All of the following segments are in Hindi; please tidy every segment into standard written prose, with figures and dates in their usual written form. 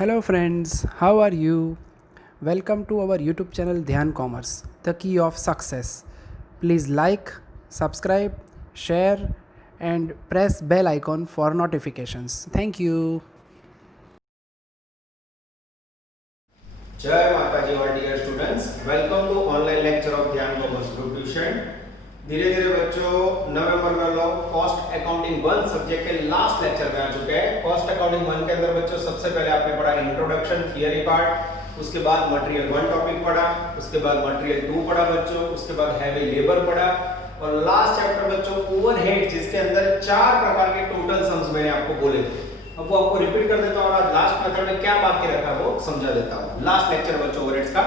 Hello friends, how are you? Welcome to our YouTube channel Dhyan Commerce, the key of success. Please like, subscribe, share and press bell icon for notifications. Thank you. जय माता जी और dear students, welcome to online lecture of Dhyan commerce group tuition. धीरे धीरे बच्चों नवंबर में लोग कॉस्ट अकाउंटिंग 1 सब्जेक्ट के लास्ट लेक्चर में आ चुके हैं। कॉस्ट अकाउंटिंग 1 के अंदर बच्चों सबसे पहले आपने पढ़ा इंट्रोडक्शन थियरी पार्ट, उसके बाद मटेरियल 1 टॉपिक पढ़ा, उसके बाद मटेरियल 2 पढ़ा बच्चों, उसके बाद हैवी लेबर पढ़ा और लास्ट चैप्टर बच्चों ओवरहेड, जिसके अंदर 4 प्रकार के टोटल सम्स मैंने आपको बोले थे। अब वो आपको रिपीट कर देता हूं और आज लास्ट मेथड में क्या बात के रखा वो समझा देता हूं। लास्ट लेक्चर बच्चों ओवरहेड्स का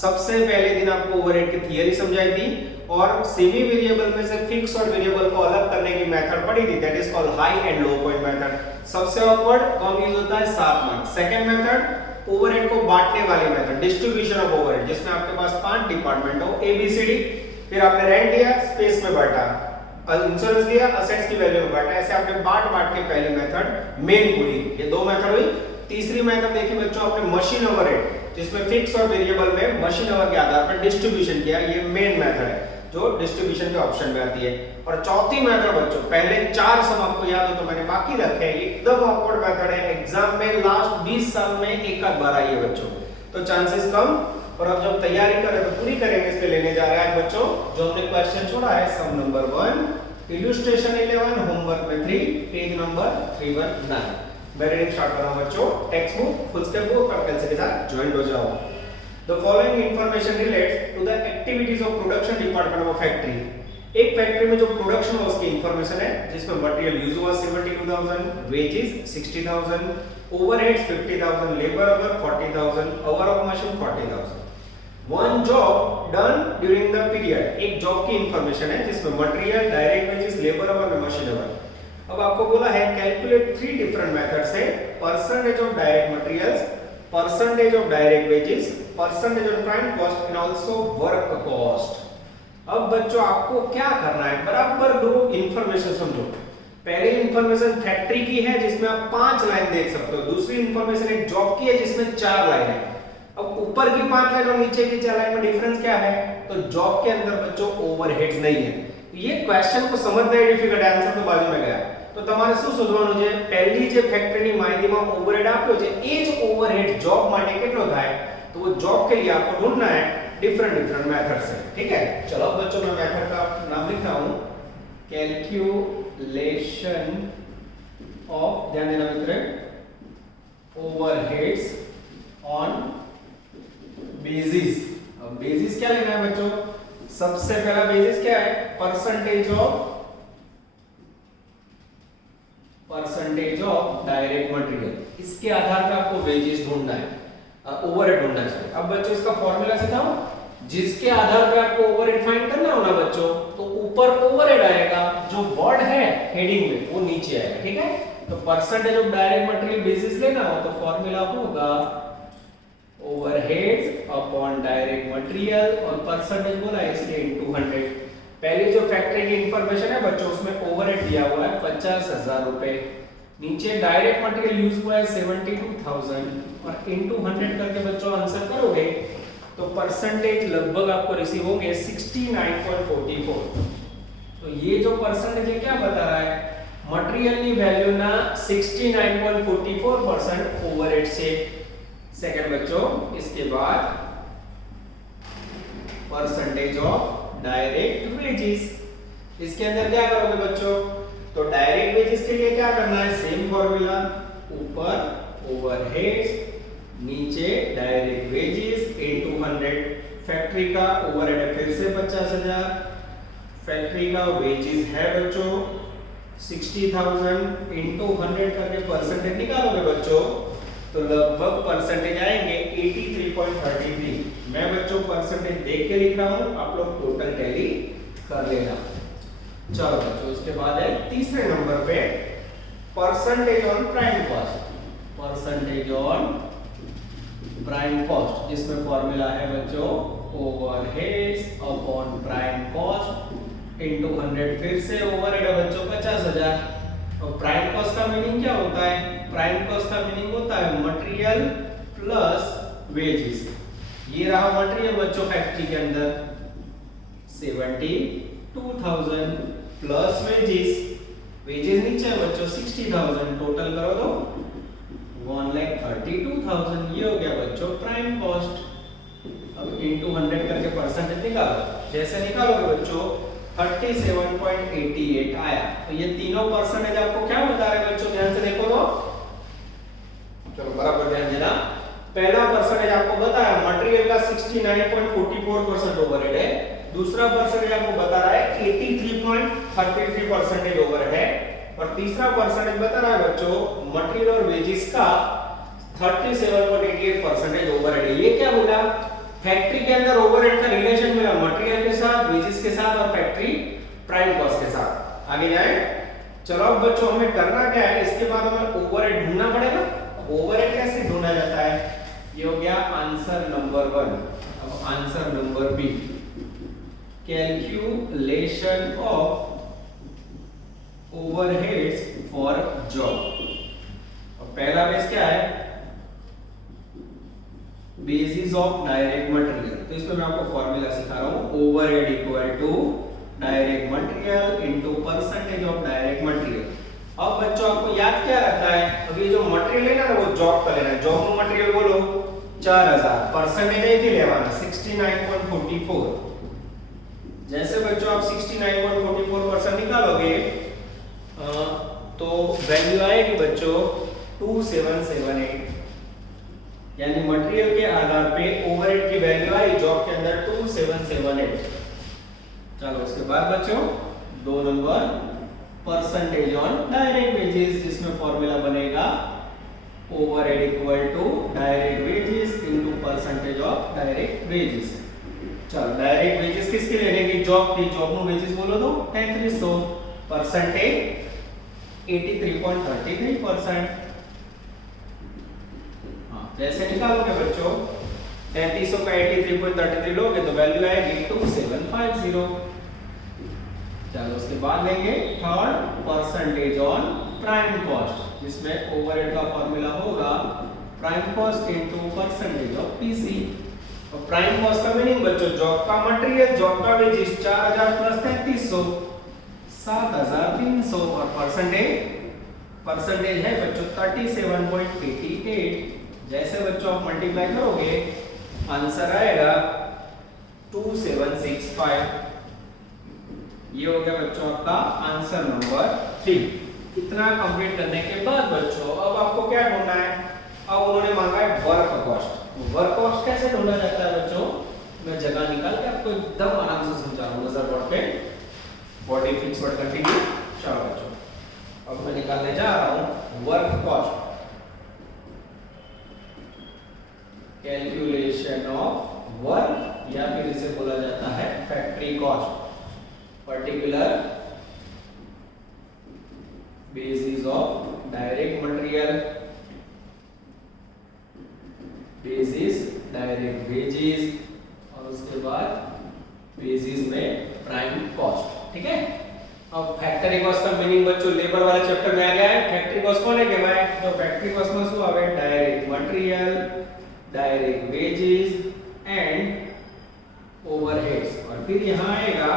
सबसे पहले दिन आपको ओवरहेड की थियरी समझाई थी और सेमी वेरिएबल में से फिक्स और वेरिएबल को अलग करने की मेथड पढ़ी थी, that is called high and low point method. सबसे ऑकवर्ड कम यूज होता है 7 मार्क। सेकंड मेथड ओवरहेड को बांटने वाली मेथड, डिस्ट्रीब्यूशन ऑफ ओवरहेड, जिसमें आपके पास 5 डिपार्टमेंट हो ABCD, फिर आपने रेंट दिया, स्पेस में बांटा, इंश्योरेंस दिया, असेट्स की वैल्यू में बांटा, ऐसे आपने बांट के पहली मेथड मेन पूरी। ये 2 मेथड हुई। तीसरी मेथड देखिए बच्चों आपने मशीन ओवरहेड, जिसमें फिक्स और वेरिएबल में मशीन ओवर के आधार पर डिस्ट्रीब्यूशन किया, ये मेन मेथड है जो डिस्ट्रीब्यूशन के ऑप्शन में आती है। और चौथी मेथड बच्चों पहले 4 सम आपको याद हो तो मैंने बाकी रखे हैं, एकदम ऑकवर्ड मेथड है, एग्जाम में लास्ट 20 साल में एक आध बार आई है बच्चों, तो चांसेस कम। और अब जब तैयारी कर रहे तो पूरी करेंगे, इसलिए लेने जा रहे हैं बच्चों जो हमने क्वेश्चन छोड़ा है सम नंबर 1, इलस्ट्रेशन 11, होमवर्क में 3, पेज नंबर 319। मैं रीडिंग स्टार्ट कर रहा हूं बच्चों। Text book foolscap book और पेंसिल के साथ ज्वाइन हो जाओ। The following information relates to the activities of production department of factory. एक फैक्ट्री में जो प्रोडक्शन है उसकी इंफॉर्मेशन है, जिसमें मटेरियल यूज हुआ 72,000, wages 60,000, overheads 50,000, labour our 40,000, hour of machine 40,000। One job done during the period, एक जॉब की इंफॉर्मेशन है जिसमें मटेरियल, डायरेक्ट वेजेस, लेबर अवर, मशीन अवर। अब आपको बोला है कैलकुलेट 3 डिफरेंट मेथड्स है, percentage of direct materials, percentage of direct wages, percentage of prime cost and also work cost. अब बच्चों आपको क्या करना है, बराबर 2 इंफॉर्मेशन समझो। पहली इंफॉर्मेशन फैक्ट्री की है जिसमें आप 5 लाइन देख सकते हो, दूसरी इंफॉर्मेशन एक जॉब की है जिसमें 4 लाइन है। अब ऊपर की 5 लाइन और नीचे की 4 लाइन में डिफरेंस क्या है, तो जॉब के अंदर बच्चों ओवरहेड्स नहीं है। ये क्वेश्चन को समझना डिफिकल्ट है, आंसर तो बाजू में गया। तो તમારે શું શોધવાનું છે, પહેલી જે ફેક્ટરીની માહિતીમાં ઓવरहेड આપ્યો છે એ જ ઓવरहेड जॉब માટે કેટલો થાય, तो वो जॉब के लिए आपको ढूंढना है डिफरेंट मेथड से। ठीक है, चलो बच्चों मैं मेथड का नाम लिख रहा हूं, कैलकुलेशन ऑफ, ध्यान देना मित्र, ओवरहेड्स ऑन बेसिस। अब बेसिस क्या लेना है बच्चों, सबसे पहला बेसिस क्या है, परसेंटेज ऑफ डायरेक्ट मटेरियल, इसके आधार पर आपको वेजेस ढूंढना है, ओवरहेड ढूंढना है। अब बच्चों इसका फॉर्मूला सिखाऊं, जिसके आधार पर आपको ओवरहेड फाइंड करना हो ना बच्चों, तो ऊपर ओवरहेड आएगा, जो वर्ड है हेडिंग में वो नीचे आएगा। ठीक है, तो percentage of direct material basis लेना हो तो फॉर्मूला होगा ओवरहेड्स अपॉन डायरेक्ट मटेरियल, और परसेंटेज बोला है इसलिए इनटू 100। पहले जो फैक्ट्री की इंफॉर्मेशन है बच्चों उसमें ओवरहेड दिया हुआ है 50,000 रुपए, नीचे डायरेक्ट मटेरियल यूज हुआ है 72,000 और इनटू 100 करके बच्चों आंसर करोगे तो परसेंटेज लगभग आपको रिसीव होंगे 69.44। तो ये जो परसेंटेज है क्या बता रहा है, मटेरियल की वैल्यू ना 69.44% ओवरहेड से। सेकंड बच्चों इसके बाद परसेंटेज ऑफ डायरेक्ट वेजेस, इसके अंदर क्या करोगे बच्चों, तो डायरेक्ट वेजेस के लिए क्या करना है, सेम फॉर्मूला, ऊपर ओवरहेड्स, नीचे डायरेक्ट वेजेस इनटू 100। फैक्ट्री का ओवरहेड है फिर से 50,000, फैक्ट्री का वेजेस है बच्चों 60,000 इनटू 100 करके परसेंटेज निकालोगे बच्चों तो लगभग परसेंटेज आएंगे 83.33। मैं बच्चों परसेंटेज देख के लिख रहा हूं, आप लोग टोटल टैली कर लेना। चलो बच्चों इसके बाद है तीसरे नंबर पे percentage on prime cost, percentage on prime cost, जिसमें फॉर्मूला है बच्चों overheads upon prime cost into 100। फिर से ओवरहेड है बच्चों 50,000 और प्राइम कॉस्ट का मीनिंग क्या होता है, प्राइम कॉस्ट का मीनिंग होता है मटेरियल प्लस वेजेस। ये रहा मटेरियल बच्चों फैक्ट्री के अंदर 72,000 प्लस वेजेस, वेजेस नीचे है बच्चों 60,000, टोटल करो तो 1,32,000। ये हो गया बच्चों प्राइम कॉस्ट। अब इनटू 100 करके परसेंटेज निकालो, जैसे निकालोगे बच्चों 37.88 आया। तो ये तीनों परसेंटेज आपको क्या बता रहे हैं बच्चों, ध्यान से देखो तो, चलो बराबर ध्यान देना। पहला परसेंटेज आपको बताया मटेरियल का 69.44% ओवरहेड है, दूसरा परसेंटेज आपको बता रहा है 83.33% ओवरहेड है, और तीसरा परसेंटेज बता रहा है बच्चों मटेरियल और वेजेस का 37.88% ओवरहेड है। ये क्या बोला, फैक्ट्री के अंदर ओवरहेड का रिलेशन मिला मटेरियल के साथ, वेजेस के साथ और फैक्ट्री प्राइम कॉस्ट के साथ। आगे जाए, चलो अब बच्चों हमें करना क्या है, इसके बाद हमें ओवरहेड ढूंढना पड़ेगा। ओवरहेड कैसे ढूंढा जाता है, ये हो गया आंसर नंबर 1। अब answer number B, calculation of overheads for job. और पहला बेस क्या है, बेसिस ऑफ डायरेक्ट मटेरियल। तो इसमें मैं आपको फॉर्मूला सिखा रहा हूं, overhead equal to direct material into percentage of direct material. अब बच्चों आपको याद क्या रखना है, अब ये जो मटेरियल है ना वो जॉब का लेना है। जॉब નું मटेरियल बोलो 4000, परसेंटेज અહીંથી લેવાના 69.44। जैसे बच्चों आप 69.44% निकालोगे तो वैल्यू आएगी बच्चों 2778, यानी मटेरियल के आधार पे ओवरहेड की वैल्यू आई जॉब के अंदर 2778। चलो उसके बाद बच्चों 2 number percentage on direct wages, जिसमें फॉर्मूला बनेगा overhead equal to direct wages into percentage of direct wages. चलो डायरेक्ट वेजेस किसके लेने की, जॉब की। जॉब નું वेजेस बोलो तो 3300, परसेंटेज 83.33%। हां जैसे निकालोगे बच्चों 3300 का 83.33 लोगे तो वैल्यू आएगी 2750। चलो उसके बाद लेंगे third percentage on prime cost, जिसमें ओवरहेड का फॉर्मूला होगा prime cost into percentage of PC. और प्राइम कॉस्ट का मीनिंग बच्चों जॉब का मटेरियल, जॉब का वेजेस 4000 प्लस 3300 7300, और परसेंटेज है बच्चों 37.88। जैसे बच्चों आप मल्टीप्लाई करोगे आंसर आएगा 2765। ये हो गया बच्चों आपका आंसर नंबर 3। इतना कंप्लीट करने के बाद बच्चों अब आपको क्या ढूंढना है, अब उन्होंने मांगा है वर्क कॉस्ट। वर्क कॉस्ट कैसे ढूंढा जाता है बच्चों, मैं जगह निकाल के आपको एकदम आराम से समझाऊंगा सर बोर्ड पे। Body fix word continue. चलो बच्चों अब मैं निकालने जा रहा हूं work cost, calculation of work, या फिर इसे बोला जाता है factory cost, particular basis of direct material, basis direct wages, और उसके बाद बेसिस में प्राइम कॉस्ट। ठीक है, अब फैक्टरी कॉस्ट का मीनिंग बच्चों लेबर वाले चैप्टर में आ गया है। फैक्टरी कॉस्ट કોને કહેવાય, તો ફેક્ટરી કોસ્ટ માં શું આવે, direct material, direct wages and overheads, और फिर यहां आएगा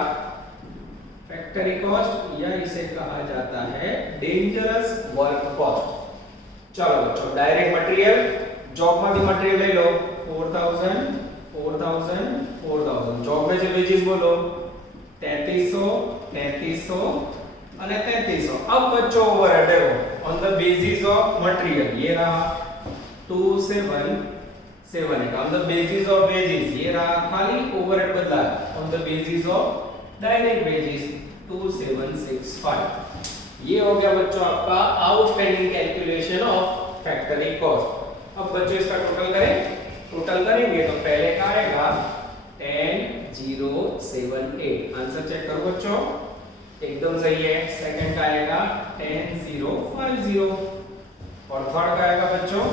फैक्टरी कॉस्ट, या इसे कहा जाता है डेंजरस वर्क कॉस्ट। चलो बच्चों डायरेक्ट मटेरियल, जॉब में भी मटेरियल ले लो 4000 4000 4000, जॉब में से वेजेस बोलो 3300 3300 અને 3300। अब बच्चों ओवरहेड देखो on the basis of material, ये रहा 2778। On the basis of wages ये रहा खाली ओवरहेड बदला, on the basis of direct wages 2765। ये हो गया बच्चों आपका outstanding calculation of factory cost. अब बच्चों इसका टोटल करेंगे तो पहले का आएगा 10078, आंसर चेक करो बच्चों एकदम सही है। सेकंड का आएगा 10050, और थर्ड का आएगा बच्चों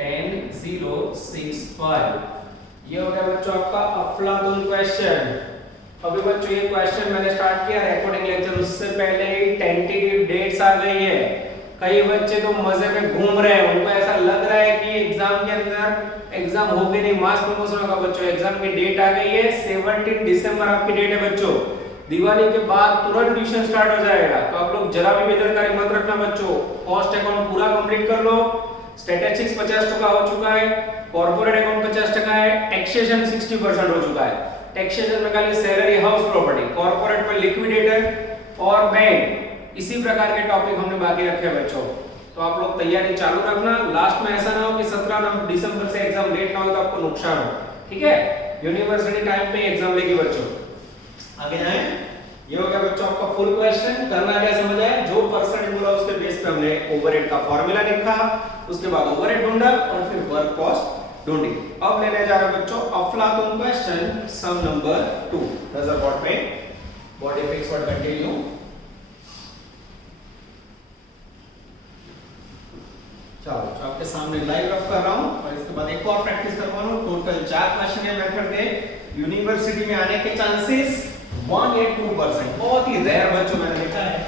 10065। ये हो गया बच्चों आपका अफलातून क्वेश्चन। अभी बच्चों ये क्वेश्चन मैंने स्टार्ट किया रिकॉर्डिंग लेक्चर, उससे पहले ही टेंटेटिव डेट्स आ गई है, कई बच्चे तो मजे में घूम रहे हैं, उनको ऐसा लग रहा है कि एग्जाम के अंदर एग्जाम हो गई नहीं, मास प्रमोशन होगा। बच्चों एग्जाम की डेट आ गई है, 17 दिसंबर आपकी डेट है बच्चों। दिवाली के बाद तुरंत ट्यूशन स्टार्ट हो जाएगा, तो आप लोग जरा भी बेदरकारी मत रखना बच्चों। कॉस्ट अकाउंट पूरा कंप्लीट कर लो, स्टैटिस्टिक्स 50% हो चुका है, कॉर्पोरेट अकाउंट 50% है, टैक्सेशन 60% हो चुका है। टैक्सेशन में खाली सैलरी, हाउस प्रॉपर्टी, कॉर्पोरेट में लिक्विडेटर और बैंक, इसी प्रकार के टॉपिक हमने बाकी रखे हैं बच्चों। तो आप लोग तैयारी चालू रखना, लास्ट में ऐसा ना हो कि 17 दिसंबर से एग्जाम लेट ना हो तो आपको नुकसान हो, ठीक है। यूनिवर्सिटी टाइम पे एग्जाम लेगी बच्चों। आगे जाएं, ये हो गया बच्चों आपका फुल क्वेश्चन। करना क्या समझ आया, जो परसेंट बोला उसके बेस पे हमने ओवरहेड का फार्मूला लिखा, उसके बाद ओवरहेड ढूंढा और फिर वर्क कॉस्ट ढूंढी। अब लेने जा रहे बच्चों अफलातून क्वेश्चन सम नंबर 2 नजर बोर्ड पे, बॉडी फिक्स वर्ड कंटिन्यू। चलो तो आपके सामने लाइव रख कर रहा हूं और इसके बाद एक और प्रैक्टिस करवा रहा हूं। टोटल 4 क्वेश्चन है मेथड के, यूनिवर्सिटी में आने के चांसेस 1 या 2%, बहुत ही रेयर बच्चों मैंने देखा है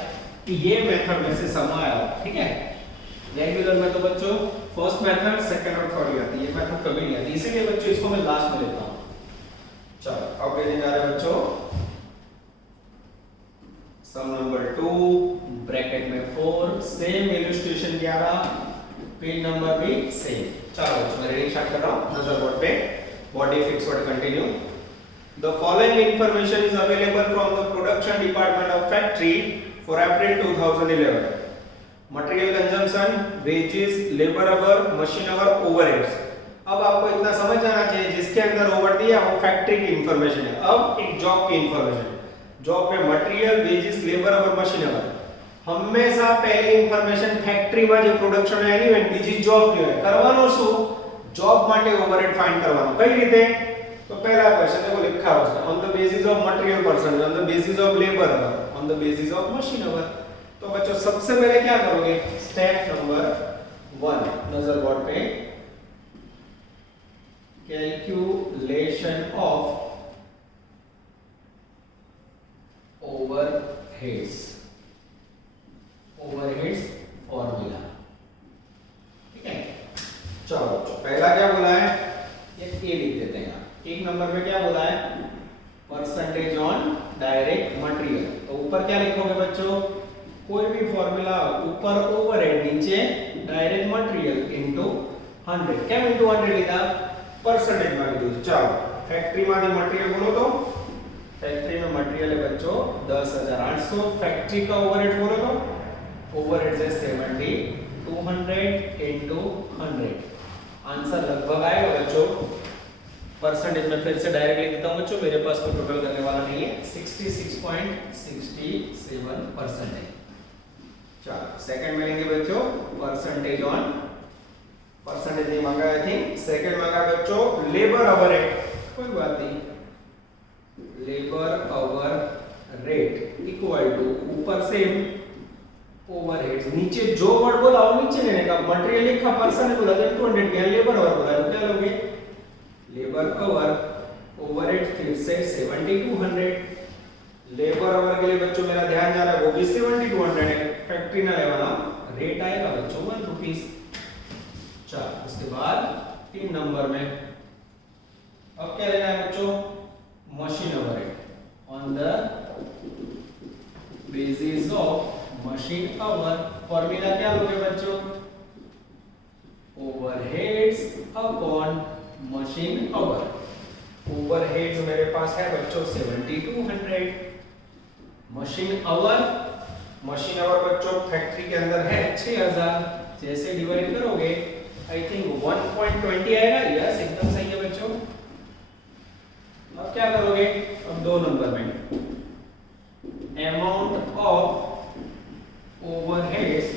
कि ये मेथड में से सम आया, ठीक है। रेगुलर में तो बच्चों फर्स्ट मेथड, सेकंड और थर्ड आती है, ये मेथड कभी नहीं आती, इसीलिए बच्चों इसको मैं लास्ट में लेता हूं। चलो अब लेने जा रहे हैं बच्चों सम नंबर 2 ब्रैकेट में 4, सेम इलस्ट्रेशन 11, पेज नंबर भी सेम। चलो बच्चों मैं रीडिंग स्टार्ट कर रहा हूं नजर बोर्ड पे, body fix word continue. The following information is available from the production department of factory for April 2011. Material consumption, wages, labor hour, machine hour, overheads. अब आपको इतना समझ आना चाहिए जिसके अंदर ओवर दिया वो फैक्ट्री की इंफॉर्मेशन है। अब एक जॉब की इंफॉर्मेशन, जॉब में मटेरियल, वेजेस, लेबर और मशीन आवर। हमेशा पहली इंफॉर्मेशन फैक्ट्री में जो प्रोडक्शन है एनी બીજી જોબ ની હોય, કરવાનો શું જોબ માટે ઓવરહેડ ફાઇન્ડ કરવાનો કઈ રીતે। तो पहला क्वेश्चन देखो लिखा हुआ है on the basis of material percentage, on the basis of labour our, on the basis of machine hour. तो बच्चों सबसे पहले क्या करोगे, स्टेप नंबर 1 नजर बोर्ड पे, calculation of overheads, overheads formula, ठीक है। चलो पहला क्या बोला है, ये ए लिख देते हैं। एक नंबर में क्या बोला है, परसेंटेज ऑन डायरेक्ट मटेरियल। तो ऊपर क्या लिखोगे बच्चों, कोई भी फॉर्मूला ऊपर ओवरहेड, नीचे डायरेक्ट मटेरियल इनटू 100। કેમ ઇનટુ 100 લીધા, परसेंटेज में લીધું। चलो फैक्ट्री में मटेरियल बोलो तो फैक्ट्री में मटेरियल है बच्चों 10800, फैक्ट्री का ओवरहेड बोलो तो ओवरहेड है 70, 200 इनटू 100। आंसर लगभग आएगा बच्चों। परसेंटेज में फिर से डायरेक्ट लिख देता हूं बच्चों, मेरे पास कोई टोटल करने वाला नहीं है, 66.67% है। चलो सेकंड में लेंगे बच्चों परसेंटेज ऑन, परसेंटेज नहीं मांगा आई थिंक, सेकंड मांगा बच्चों लेबर आवर रेट, कोई बात नहीं, labour hour rate equal to ऊपर से ओवरहेड्स, नीचे जो वर्ड बोला वो नीचे लेने का, मटेरियल लिखा, परसेंटेज बोला तो 200 किया, लेबर आवर बोला तो क्या लोगे, लेबर आवर, ओवरहेड फिर से 70 200। लेबर आवर के लिए बच्चों मेरा ध्यान जा रहा है वो भी 70 200 है, फैक्ट्री ना लेवाना, रेट आएगा बच्चों 1 रुपीस। चलो उसके बाद 3 नंबर में अब क्या लेना है बच्चों, machine overhead on the basis of machine our. Formula क्या लोगे बच्चों, overheads upon machine our. Overheads मेरे पास है बच्चों 70 200, मशीन आवर, मशीन आवर बच्चों फैक्ट्री के अंदर है 6000, जैसे डिवाइड करोगे आई थिंक 1.20 आएगा, यस एकदम सही है बच्चों। अब क्या करोगे, अब 2 नंबर में amount of overheads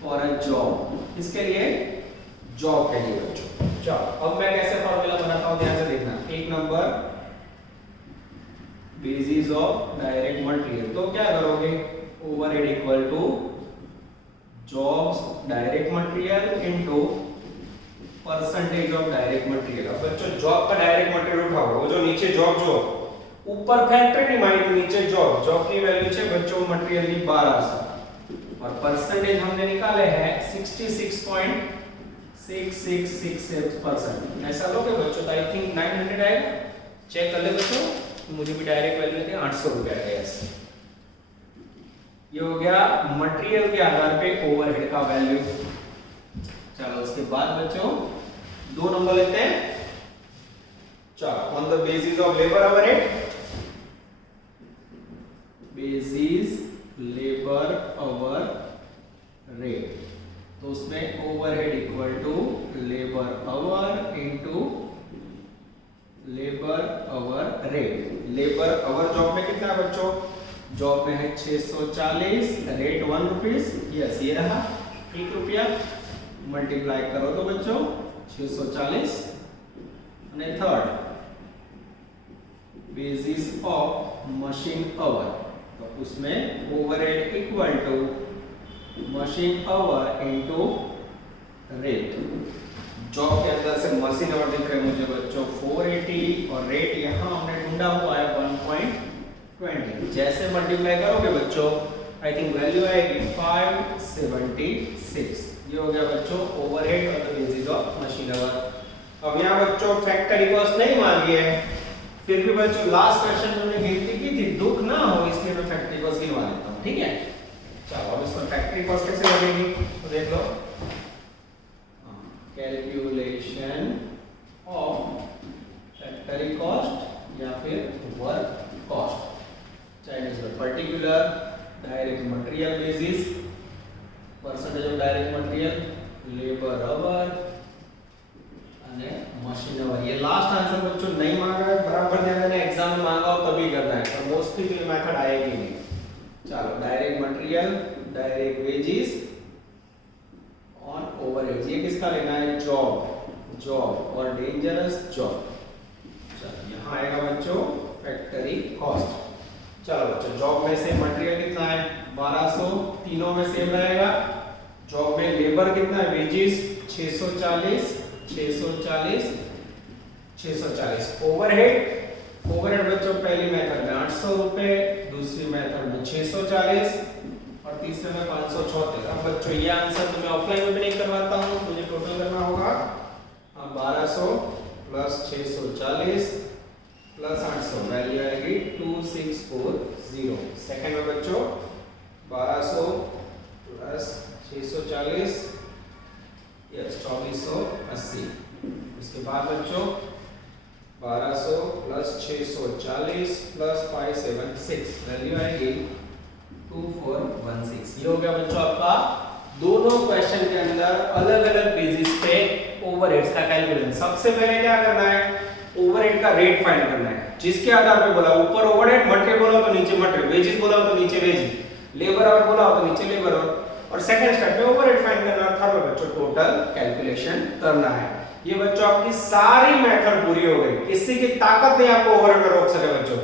for a job, इसके लिए जॉब के लिए बच्चों। चलो अब मैं कैसे फॉर्मूला बनाता हूं ध्यान से देखना। एक number basis of direct material, तो क्या करोगे, overhead equal to jobs direct material into percentage of direct material. अब बच्चों जॉब का डायरेक्ट मटेरियल उठाओ, वो जो नीचे जॉब जो ऊपर फैक्ट्री नहीं मानी, नीचे जॉब, जॉब की वैल्यू है बच्चों मटेरियल की 1200, और परसेंटेज हमने निकाले हैं 66.6666%। ऐसा लोगे बच्चों तो आई थिंक 900 आएगा। चेक कर ले बच्चों, मुझे भी डायरेक्ट वैल्यू लेते हैं 800 रुपए आएगा। यस, ये हो गया मटेरियल के आधार पे ओवरहेड का वैल्यू। चलो उसके बाद बच्चों 2 नंबर लेते हैं। चलो, on the basis of labour overhead, basis labour over rate, तो उसमें overhead equal to labour hour into labour hour rate. Labour hour job में कितना है बच्चों? जॉब में है 640, रेट 1 रुपीज। यस, ये रहा 1 रुपया। मल्टीप्लाई करो तो बच्चों 640 और third basis of machine hour, तो उसमें overhead equal to machine hour into rate. Job के अंदर से मशीन आवर दिख रहे मुझे बच्चों 480 और रेट यहां हमने ढूंढा हुआ है 1.20। जैसे मल्टीप्लाई करोगे बच्चों आई थिंक वैल्यू आएगी 576। ये हो गया बच्चों overhead on the basis of machine our. अब यहाँ बच्चों फैक्टरी कॉस्ट नहीं मांगी है, फिर भी बच्चों लास्ट क्वेश्चन में हमने गिनती की थी, दुख ना हो इसलिए मैं फैक्टरी कॉस्ट गिनवा लेता हूँ। ठीक है, चलो अब इसमें फैक्टरी कॉस्ट कैसे लगेगी तो देख लो। कैलकुलेशन ऑफ फैक्टरी कॉस्ट या फिर वर्क कॉस्ट, चाहे इसमें particular direct material basis, percentage of direct material, labour our અને मशीन आवर। ये लास्ट आंसर बच्चों नहीं मांगा है, बराबर ध्यान देना, एग्जाम में मांगा हो तभी करना है, पर मोस्टली ये मेथड आएगी नहीं। चलो, direct material, direct wages on overhead, ये किसका लेना है? जॉब, जॉब और डेंजरस जॉब। चलो यहाँ आएगा बच्चों फैक्टरी कॉस्ट। चलो बच्चों, जॉब में से मटेरियल कितना है? 1200, तीनों में सेम रहेगा। जॉब में लेबर कितना है? वेजेस 640, 640, 640। ओवरहेड, ओवरहेड बच्चों पहली मेथड में 800 रुपए, दूसरी मेथड में 640 और तीसरे में 576। अब बच्चों ये आंसर तो मैं ऑफलाइन में भी नहीं करवाता हूँ, मुझे टोटल करना होगा। 1200 प्लस 640 प्लस 800, वैल्यू आएगी 2640। सेकंड में बच्चों 1200 प्लस 640, यस 2480। उसके बाद बच्चों 1200 प्लस 640 प्लस 576, वैल्यू आएगी 2416। ये हो गया बच्चों आपका दोनों क्वेश्चन के अंदर अलग अलग बेसिस पे ओवरहेड्स का कैलकुलेशन। सबसे पहले क्या करना है? ओवरहेड का रेट फाइंड करना है, जिसके आधार पे बोला ऊपर ओवरहेड, मटेरियल बोला तो नीचे मटेरियल, वेजेस बोला तो नीचे वेजेस, लेबर आवर बोला तो नीचे लेबर आवर। और सेकंड स्टेप में ओवरहेड फाइंड करना, थर्ड में बच्चों टोटल कैलकुलेशन करना है। ये बच्चों आपकी सारी मेथड पूरी हो गई, किसी की ताकत नहीं आपको ओवरहेड में रोक सके बच्चों।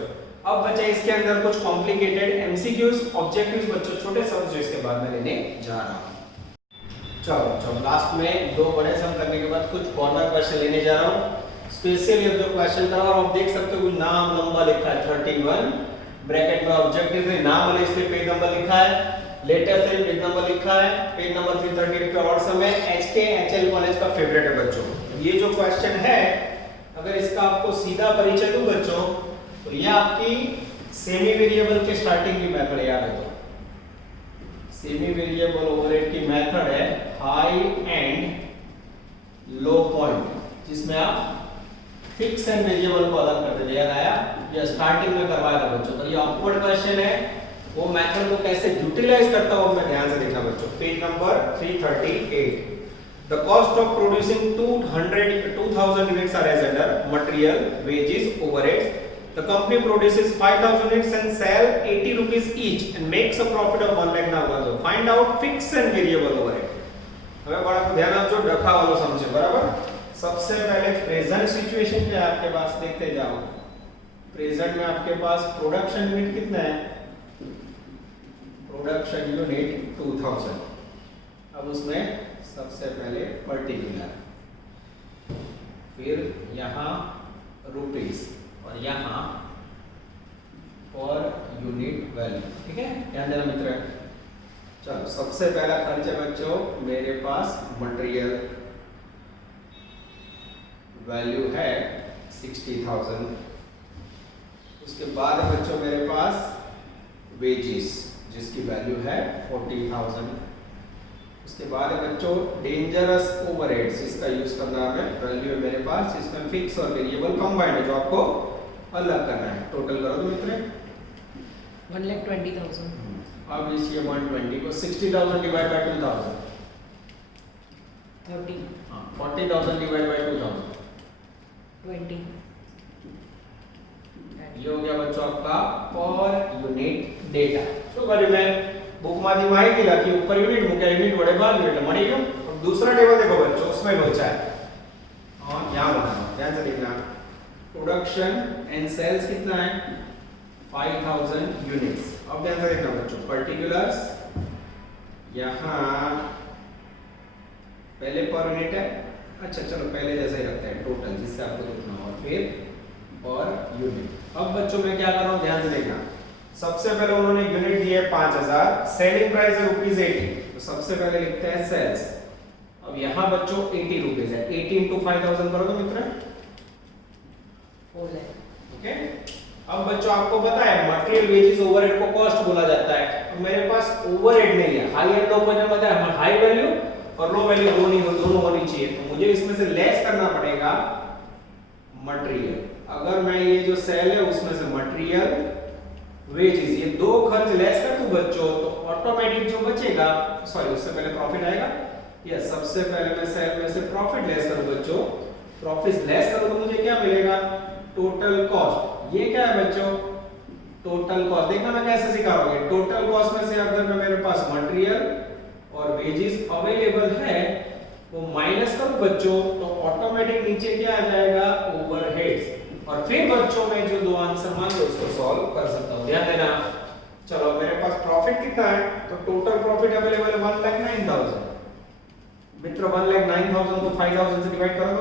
अब बच्चे इसके अंदर कुछ कॉम्प्लिकेटेड एमसीक्यूज, ऑब्जेक्टिव्स बच्चों छोटे सम जो इसके बाद में लेने जा रहा हूं। चलो लास्ट में 2 बड़े सम करने के बाद कुछ कॉर्नर क्वेश्चन लेने जा रहा हूं। स्पेशल ये जो क्वेश्चन कर रहा हूं आप देख सकते हो, नाम लंबा लिखा है 31, ब्रैकेट में ऑब्जेक्टिव है, नाम वाले इसलिए पेज नंबर लिखा है, लेटेस्ट है पेज नंबर लिखा है, पेज नंबर 338 पे और समय HKHL कॉलेज का फेवरेट है बच्चों। ये जो क्वेश्चन है अगर इसका आपको सीधा परिचय दूं बच्चों तो ये आपकी सेमी वेरिएबल के स्टार्टिंग की मेथड याद है। तो सेमी वेरिएबल ओवरहेड की मेथड है हाई एंड लो पॉइंट, जिसमें आप फिक्स एंड वेरिएबल को अलग करते हैं। याद आया? ये स्टार्टिंग में करवाया था बच्चों। तो ये ऑकवर्ड क्वेश्चन है, वो मेथड को कैसे यूटिलाइज करता हूं मैं ध्यान से देखना बच्चों। Page number 338। The cost of producing 2000 units are as under material, wages, overheads. The company produces 5000 units and sell 80 rupees each and makes a profit of 1 lakh. Now find out fixed and variable overhead. હવે બાળકો ધ્યાન આપજો, ડખા વાળો સમજે બરાબર। सबसे पहले प्रेजेंट सिचुएशन पे आपके पास देखते जाओ। प्रेजेंट में आपके पास प्रोडक्शन यूनिट कितना है? Production unit 2000। अब उसमें सबसे पहले पर्टिकुलर, फिर यहाँ रुपीस और यहाँ पर यूनिट वैल्यू। ठीक है, ध्यान देना मित्र। चलो सबसे पहला खर्च है बच्चों मेरे पास मटेरियल, वैल्यू है 60,000। उसके बाद है बच्चों मेरे पास वेजेस जिसकी वैल्यू है 40,000। उसके बाद है बच्चों डेंजरस ओवरहेड्स जिसका यूज करना है, वैल्यू है मेरे पास जिसमें फिक्स और वेरिएबल कंबाइंड है जो आपको अलग करना है। टोटल करो तो मित्र 1,20,000। अब इसी 120 को 60,000 डिवाइड बाय 2,000, 30, 40,000 डिवाइड बाय 2,000, 20, ये हो गया बच्चों आपका पर यूनिट डेटा। શું કર્યું મેં बुकમાંથી માહિતી લખી, ऊपर यूनिट મૂક્યા, यूनिट વડે ભાગ્યું એટલે મળી ગયું। और दूसरा टेबल देखो बच्चों उसमें लोचा है और यहाँ बनाना, ध्यान से देखना। प्रोडक्शन एंड सेल्स कितना है 5,000 यूनिट्स। अब ध्यान से देखना बच्चों पर्टिकुलर्स, यहाँ पहले पर यूनिट है, अच्छा चलो पहले जैसा ही रखते हैं टोटल जिससे आपको लिखना हो, और फिर पर यूनिट। अब बच्चों मैं क्या कर रहा हूँ ध्यान से देखना। सबसे पहले उन्होंने यूनिट दिए 5,000, सेलिंग प्राइस है ₹80, तो सबसे पहले लिखते हैं सेल्स। अब यहाँ बच्चों 80 रुपीस है, 80 into 5,000 करो तो मित्र 4 लाख। ओके। अब बच्चों आपको पता है मटेरियल वेजेस ओवरहेड को कॉस्ट बोला जाता है। अब मेरे पास ओवरहेड नहीं है, हाई एंड लो पर पता है हाई वैल्यू और लो वैल्यू दोनों होनी चाहिए, तो मुझे इसमें से लेस करना पड़ेगा मटेरियल। अगर मैं ये जो सेल है उसमें से मटेरियल वेजेस ये दो खर्च लेस कर दूं बच्चों तो ऑटोमेटिक जो बचेगा, सॉरी उससे पहले प्रॉफिट आएगा। यस, सबसे पहले मैं सेल में से प्रॉफिट लेस करूं बच्चों, प्रॉफिट लेस करूं तो मुझे क्या मिलेगा टोटल कॉस्ट। ये क्या है बच्चों टोटल कॉस्ट। देखना मैं कैसे सिखा रहा हूं। टोटल कॉस्ट में से अगर मैं मेरे पास मटेरियल और वेजेस अवेलेबल है वो माइनस करूं बच्चों तो ऑटोमेटिक नीचे क्या आ जाएगा ओवरहेड्स, और फिर बच्चों में जो दो आंसर मान लो उसको सॉल्व कर सकता हूं। ध्यान देना। चलो मेरे पास प्रॉफिट कितना है तो टोटल प्रॉफिट अवेलेबल है 1,09,000। मित्र 1,09,000 को 5,000 से डिवाइड करो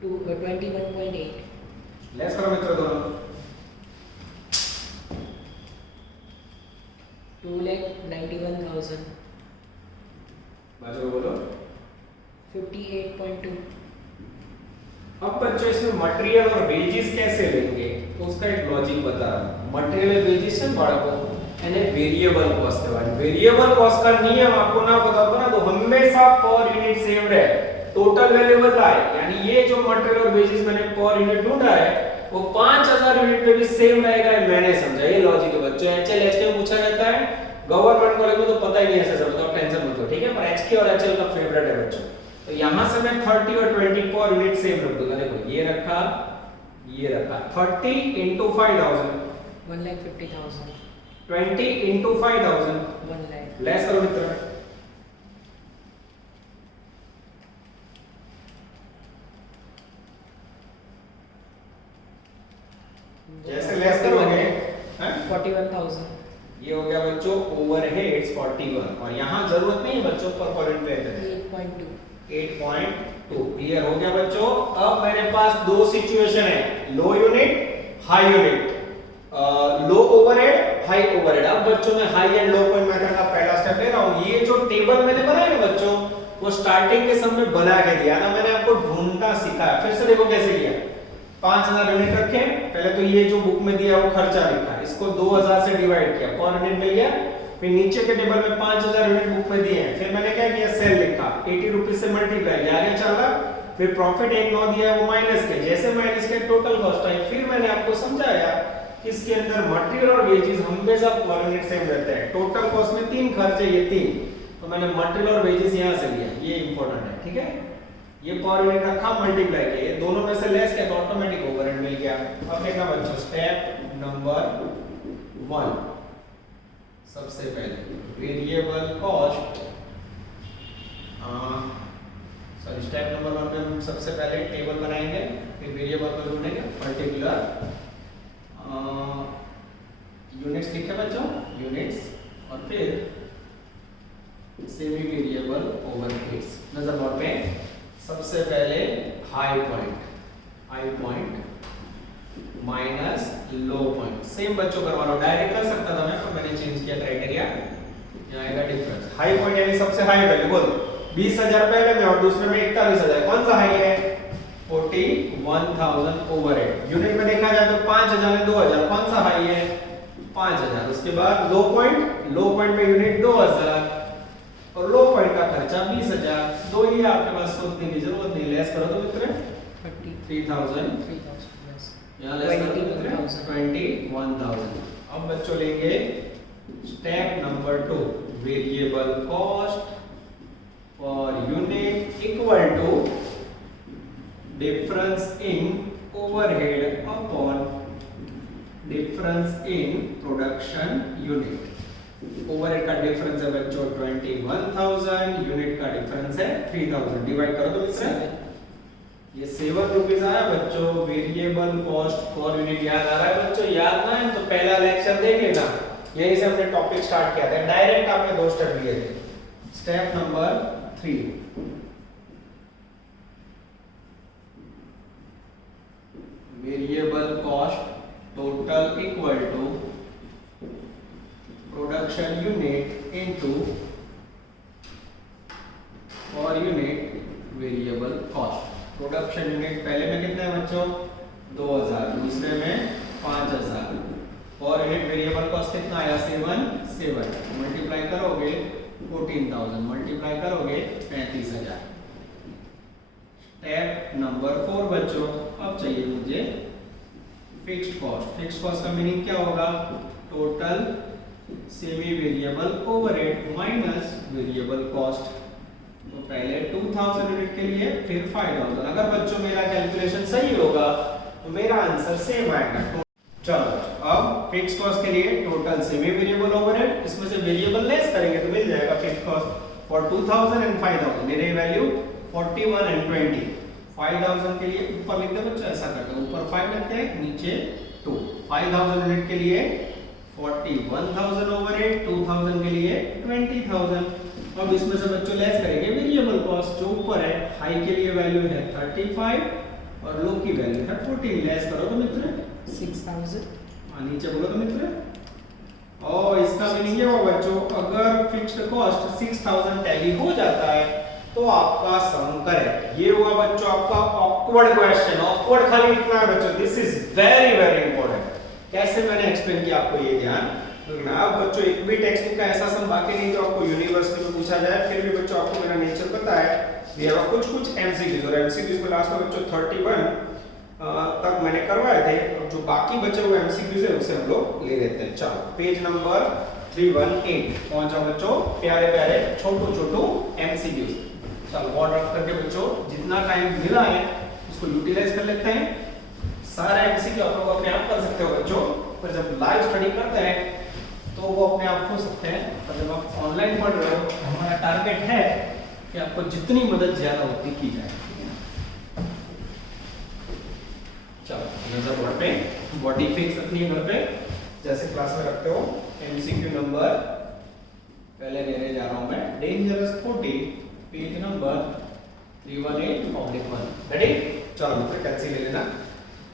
तो 21.8। लेस करो मित्र दोनों 2,91,000। बाजू में बोलो 58.2। अब बच्चों इसमें मटेरियल और वेजेस कैसे लेंगे तो उसका एक लॉजिक बता रहा हूं। मटेरियल वेजेस है बाळको એને વેરિયેબલ કોસ્ટ કહેવાય। વેરિયેબલ કોસ્ટ का नियम आपको ना पता हो ना तो हमेशा पर यूनिट सेम रहे, टोटल वैल्यू बदलाए, यानी ये जो मटेरियल और वेजेस मैंने पर यूनिट ढूंढा है वो 5,000 यूनिट में भी सेम रहेगा, ये मैंने समझा। ये लॉजिक है बच्चों। एचएल एचके पूछा जाता है गवर्नमेंट कॉलेज में तो पता ही नहीं ऐसे सब, तो टेंशन मत लो ठीक है। पर एचके और एचएल का फेवरेट है बच्चों, तो यहां से मैं 30 और 20 पर यूनिट सेम रख दूंगा। देखो ये रखा 30 into 5,000 1,50,000। 20 into 5,000 1 लाख। लेस करो मित्र जैसे लेस करोगे 41,000। ये हो गया बच्चों ओवरहेड्स 41, और यहाँ जरूरत नहीं है बच्चों पर पॉइंट पे लेते हैं 8.2। 8.2 क्लियर हो गया बच्चों। अब मेरे पास दो सिचुएशन है, लो यूनिट हाई यूनिट, लो ओवरहेड हाई ओवरहेड। अब बच्चों मैं high and low point method का पहला स्टेप ले रहा हूं। ये जो टेबल मैंने बनाया ना बच्चों वो स्टार्टिंग के समय बना के दिया ना, मैंने आपको ढूंढना सिखाया। फिर से देखो कैसे किया। 5,000 यूनिट रखे, पहले तो ये जो बुक में दिया वो खर्चा लिखा, इसको 2,000 से डिवाइड किया, पर यूनिट मिल गया। फिर नीचे के टेबल में 5,000 यूनिट बुक में दिए हैं, फिर मैंने क्या किया सेल लिखा, 80 रुपीस से मल्टीप्लाई किया, आगे चला। फिर प्रॉफिट 1,9 दिया है वो माइनस के, जैसे माइनस के टोटल कॉस्ट आई। फिर मैंने आपको समझाया कि इसके अंदर मटेरियल और वेजेस हमेशा पर यूनिट सेम रहते हैं। टोटल कॉस्ट में 3 खर्च है, ये 3, तो मैंने मटेरियल और वेजेस यहां से लिया, ये इंपॉर्टेंट है ठीक है। ये पर यूनिट रखा मल्टीप्लाई किया, दोनों में से लेस किया तो ऑटोमेटिक ओवरहेड मिल गया। अब देखना बच्चों स्टेप नंबर 1, सबसे पहले variable cost, sorry step number 1 में हम सबसे पहले टेबल बनाएंगे, फिर वेरिएबल को ढूंढेंगे, पर्टिकुलर यूनिट्स लिखे बच्चों यूनिट्स, और फिर सेमी वेरिएबल ओवरहेड्स। नजर बोर्ड में सबसे पहले high point minus low point, same बच्चों करवाना, डायरेक्ट कर सकता था मैं, पर मैंने चेंज किया क्राइटेरिया। यहाँ आएगा डिफरेंस, हाई पॉइंट यानी सबसे हाई वैल्यू बोलो 20,000 पहले में और दूसरे में 41,000, कौन सा हाई है? 41,000 ओवरहेड। यूनिट में देखा जाए तो 5,000 है 2,000, कौन सा हाई है? 5,000। उसके बाद लो पॉइंट में यूनिट 2,000 और लो पॉइंट का खर्चा 20,000। दो ही आपके पास सोचने की जरूरत नहीं, लेस करो तो मित्र 33,000, यहाँ लेस करो तो मित्र 21,000। अब बच्चों लेंगे step number 2, variable cost per unit equal to difference in overhead upon difference in production unit. Overhead का डिफरेंस है बच्चों 21,000, यूनिट का डिफरेंस है 3,000, डिवाइड करो तो मित्र ये 7 रुपीस आया बच्चों। वेरिएबल कॉस्ट पर यूनिट याद आ रहा है बच्चों? याद ना है तो पहला लेक्चर देख लेना, यहीं से हमने टॉपिक स्टार्ट किया था, डायरेक्ट आपने 2 स्टेप लिए थे। Step number 3, variable cost total equal to production unit into per unit variable cost. Production unit पहले में कितने हैं बच्चों? 2,000, दूसरे में 5,000 और यूनिट वेरिएबल कॉस्ट कितना आया? 7 मल्टीप्लाई करोगे 14,000 मल्टीप्लाई करोगे 35,000। स्टेप नंबर 4 बच्चों, अब चाहिए मुझे फिक्स्ड कॉस्ट। फिक्स्ड कॉस्ट का मीनिंग क्या होगा? Total semi variable overhead minus variable cost. तो पहले 2,000 यूनिट के लिए, फिर 5,000। अगर बच्चों मेरा कैलकुलेशन सही होगा तो मेरा आंसर सेम आएगा। चलो अब फिक्स कॉस्ट के लिए टोटल सेमी वेरिएबल ओवरहेड, इसमें से वेरिएबल लेस करेंगे तो मिल जाएगा फिक्स कॉस्ट फॉर 2,000 एंड 5,000। मेरे वैल्यू 41 एंड 20। 5,000 के लिए ऊपर लिख दे बच्चों, ऐसा करते हैं, ऊपर 5 लिखते हैं नीचे 2। 5,000 यूनिट के लिए 41,000 ओवरहेड, 2,000 के लिए 20,000। अब इसमें से बच्चों लेस करेंगे वेरिएबल कॉस्ट, जो ऊपर है हाई के लिए वैल्यू है 35 और लो की वैल्यू है 14। लेस करो तो मित्र 6,000। नीचे बोलो तो मित्र। और इसका मीनिंग ये हुआ बच्चों, अगर फिक्स्ड कॉस्ट 6,000 टैली हो जाता है तो आपका सम करेक्ट। ये हुआ बच्चों आपका ऑकवर्ड क्वेश्चन। ऑकवर्ड खाली इतना है बच्चों, this is very very important. कैसे मैंने एक्सप्लेन किया आपको ये ध्यान रखना। अब बच्चों एक भी टेक्स्ट बुक का ऐसा सम बाकी नहीं जो आपको यूनिवर्सिटी में पूछा जाए, फिर भी बच्चों आपको मेरा नेचर पता है। ये कुछ एमसीक्यूज और एमसीक्यूज में लास्ट में बच्चों 31 तक मैंने करवाए थे, और जो बाकी बचे हुए एमसीक्यूज है उसे हम लोग ले लेते हैं। चलो पेज नंबर 318 पहुंचा बच्चों, प्यारे प्यारे छोटू एमसीक्यूज। चलो बोर्ड रख करके बच्चों जितना टाइम मिला है उसको यूटिलाइज कर लेते हैं। सारे एमसीक्यू आप लोग अपने आप कर सकते हो बच्चों, पर जब लाइव स्टडी करते हैं तो वो अपने आप हो सकते हैं, पर जब आप ऑनलाइन पढ़ रहे हो हमारा टारगेट है कि आपको जितनी मदद ज्यादा होती की जाए। चलो नजर बोर्ड पे, बॉडी फिक्स रखनी है घर पे जैसे क्लास में रखते हो। एमसीक्यू नंबर पहले लेने जा रहा हूं मैं, डेंजरस 40 पेज नंबर 318/1। रेडी? चलो मित्र कैंसिल ले लेना।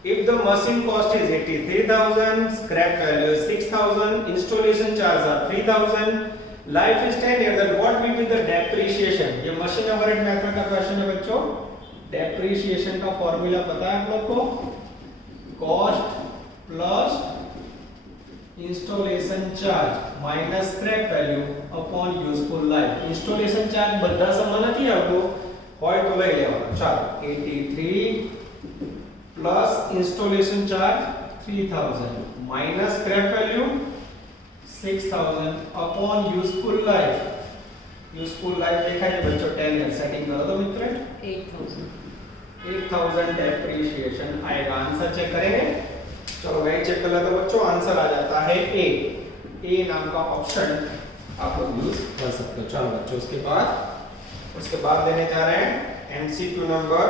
If the machine cost is 83,000, scrap value is 6,000, installation charge are 3,000, life is 10 years, then what will be the depreciation? ये machine overhead method का क्वेश्चन है बच्चों। depreciation का फॉर्मूला पता है आप लोग को? cost plus installation charge minus scrap value upon useful life. installation charge બધા સમાન નથી આવતો, હોય તો લઈ લેવાનો। ચાલો 83 plus installation charge 3,000 minus scrap value 6,000 upon useful life. Useful life देखा है बच्चों 10 ईयर। सेटिंग करो तो मित्र 8,000 डेप्रिसिएशन आएगा। आंसर चेक करेंगे। चलो वही चेक कर लेते बच्चों, आंसर आ जाता है ए नाम का ऑप्शन आप लोग यूज कर सकते हो। चलो बच्चों उसके बाद देने जा रहे हैं एमसीक्यू नंबर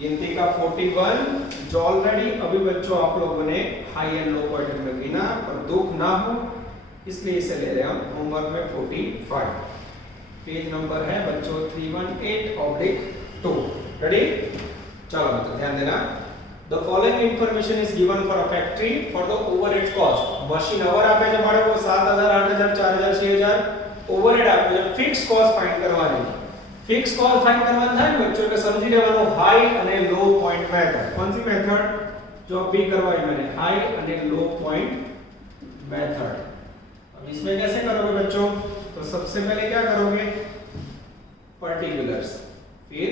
गिनती का 41, जो ऑलरेडी अभी बच्चों आप लोगों ने हाई एंड लो क्वाड्रेंट में गिना, पर दुख ना हो इसलिए इसे ले रहे हैं हम होमवर्क में 45। पेज नंबर है बच्चों 318/2। रेडी? चलो बच्चों ध्यान देना। The following information is given for a factory for the overhead cost. Machine hour આપે છે બાળકો 7000 8000 4000 6000 ઓવરહેડ આપે છે ફિક્સ કોસ્ટ ફાઇન્ડ કરવાની ફિક્સ કોસ્ટ ફાઇન્ડ કરવાનું થાય ને બચ્ચों કે સમજી લેવાનું હાઈ અને લો પોઈન્ટ મેથડ कौन सी मेथड जो भी करवाई मैंने हाई અને लो पॉइंट मेथड अब इसमें कैसे करोगे बच्चों तो सबसे पहले क्या करोगे पर्टिकुलर्स फिर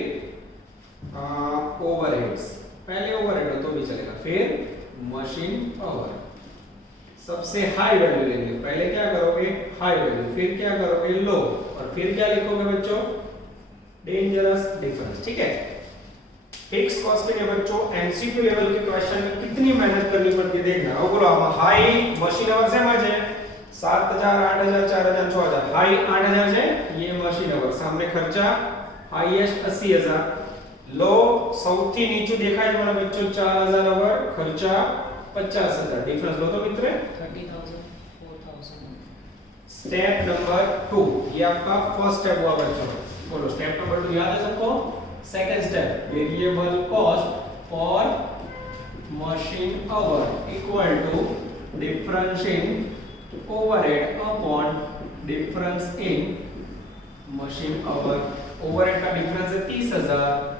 ओवरहेड्स पहले ओवरहेड हो तो भी चलेगा फिर मशीन पावर सबसे हाई वैल्यू लेंगे पहले क्या करोगे हाई वैल्यू फिर क्या करोगे लो और फिर क्या लिखोगे बच्चों डेंजरस डिफरेंस ठीक है फिक्स कॉस्ट के लिए बच्चों एमसीक्यू लेवल के क्वेश्चन में कितनी मेहनत करनी पड़ती है देखना वो बोलो हम हाई मशीन अवर से मजे 7000 8000 4000 6000 हाई 8000 છે ये मशीन अवर सामने खर्चा हाईएस्ट 80000 लो સૌથી નીચું દેખાય છે મારા બચ્ચો 4000 અવર ખર્ચા 50000 डिफरेंस लो तो मित्र 30,000 4,000 स्टेप नंबर 2 ये आपका फर्स्ट स्टेप हुआ बच्चों बोलो स्टेप नंबर 2 याद है सबको second step variable cost for machine hour equal to difference in overhead upon difference in machine hour overhead का डिफरेंस है 30000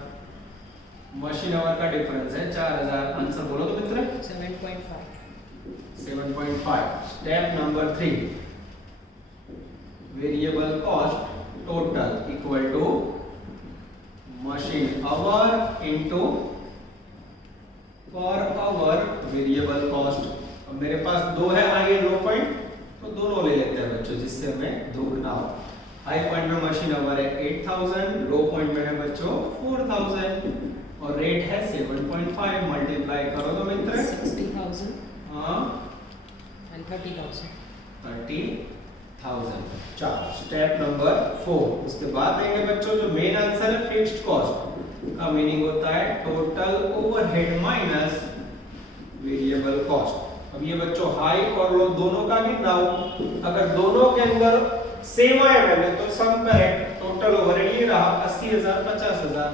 मशीन आवर का डिफरेंस है 4000 आंसर बोलो तो मित्र 7.5 step number 3 variable cost total equal to machine hour into per hour variable cost अब मेरे पास दो है हाई एंड लो पॉइंट तो दोनों ले लेते हैं बच्चों जिससे हमें दूर ना हो हाई पॉइंट में मशीन आवर है 8000 लो पॉइंट में है बच्चों 4000 और रेट है 7.5 मल्टीप्लाई करो तो मित्र 60,000 हां and 30,000 30,000 चलो स्टेप नंबर 4 उसके बाद देंगे बच्चों जो मेन आंसर है फिक्स्ड कॉस्ट का मीनिंग होता है total overhead minus variable cost अब ये बच्चों हाई और लो दोनों का गिनना हो अगर दोनों के अंदर सेम आए वैल्यू तो सम करेक्ट टोटल ओवरहेड ये रहा 80000 50000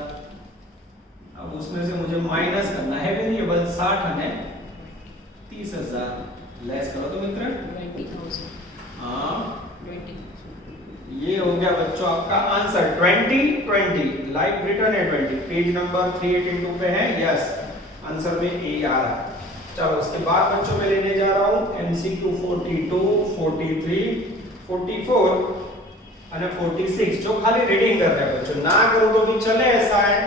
अब उसमें से मुझे माइनस करना है वेरिएबल 60 है 30000 लेस करो तो मित्र 20,000 हां 20 ये हो गया बच्चों आपका आंसर 20 लाइक रिटर्न है 20 पेज नंबर 382 पे है यस आंसर में ए आ रहा है चलो उसके बाद बच्चों मैं लेने जा रहा हूं एमसीक्यू 42 43 44 અને 46 जो खाली रीडिंग कर रहे हैं बच्चों ना करो तो भी चले ऐसा है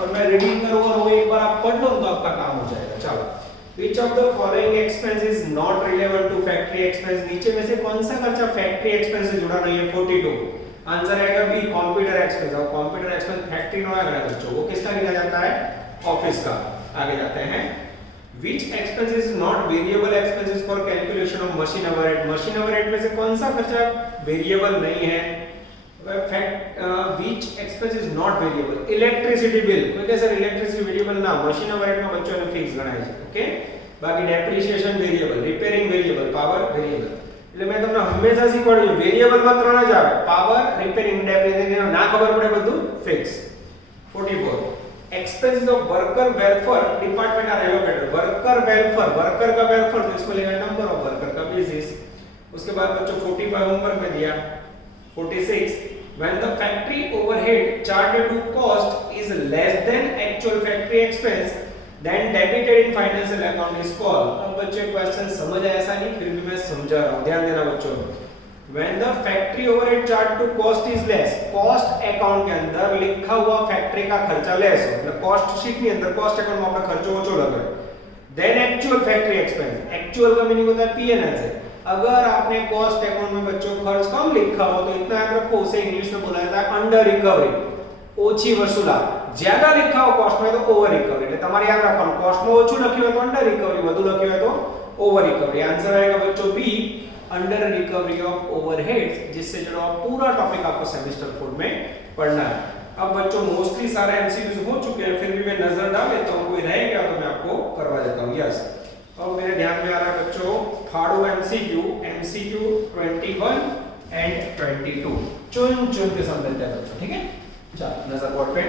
और मैं रीडिंग करूं और वो एक बार आप पढ़ लो तो आपका काम हो जाएगा चलो Which of the following expense is not relevant to factory expense नीचे में से कौन सा खर्चा फैक्ट्री एक्सपेंस से जुड़ा नहीं है 42 आंसर आएगा बी कंप्यूटर एक्सपेंस और कंप्यूटर एक्सपेंस फैक्ट्री नो आएगा बच्चों वो किसका गिना जाता है ऑफिस का आगे जाते हैं Which expense is not variable expenses for calculation of machine overhead machine overhead में से कौन सा खर्चा वेरिएबल नहीं है which expense is not variable electricity bill कोई कैसे इलेक्ट्रिसिटी वेरिएबल ना मशीन ओवरहेड में बच्चों ने फिक्स गणाय છે ओके बाकी depreciation variable repairing variable power variable એટલે મેં તમને હંમેશા શીખવાડ્યું વેરિએબલ માં ત્રણ જ આવે પાવર રિપેયરિંગ ડેપ્રિસિએશન ના ખબર પડે બધું fix 44 expenses of worker welfare department are allocated worker welfare worker का welfare तो इसमें लेगा नंबर ऑफ वर्कर का बेसिस उसके बाद बच्चों 45 होमवर्क में दिया 46 when the factory overhead charged to cost is less than actual factory expense then debited in financial account is called अब बच्चों क्वेश्चन समझ आया ऐसा नहीं फिर भी मैं समझा रहा हूं ध्यान देना बच्चों when the factory overhead charged to cost is less cost account के अंदर लिखा हुआ फैक्ट्री का खर्चा लेस हो मतलब कॉस्ट शीट के अंदर कॉस्ट अकाउंट में अपना खर्चा ओछो लगे then actual factory expense actual का मीनिंग होता है P&L से अगर आपने कॉस्ट अकाउंट में बच्चों खर्च कम लिखा हो तो इतना याद रखो उसे इंग्लिश में बोला जाता है अंडर रिकवरी ओછી वसूलात ज्यादा लिखा हो कॉस्ट में तो ओवर रिकवरी એટલે તમારે યાદ રાખવાનું कॉस्ट में ઓછું લખ્યું હોય તો અંડર रिकवरी વધુ લખ્યું હોય તો ओवर रिकवरी आंसर आएगा बच्चों be under recovery of overheads जिससे जुड़ा पूरा टॉपिक आपको सेमेस्टर 4 में पढ़ना है अब बच्चों मोस्टली सारे एमसीक्यूज हो चुके हैं फिर भी मैं नजर डाल लेता हूं कोई रह गया तो मैं आपको करवा देता हूं यस अब मेरे ध्यान में आ रहा है बच्चों थर्ड एमसीक्यू 21 एंड 22 चुन के समझते हैं बच्चों ठीक है चलो नजर बोर्ड पे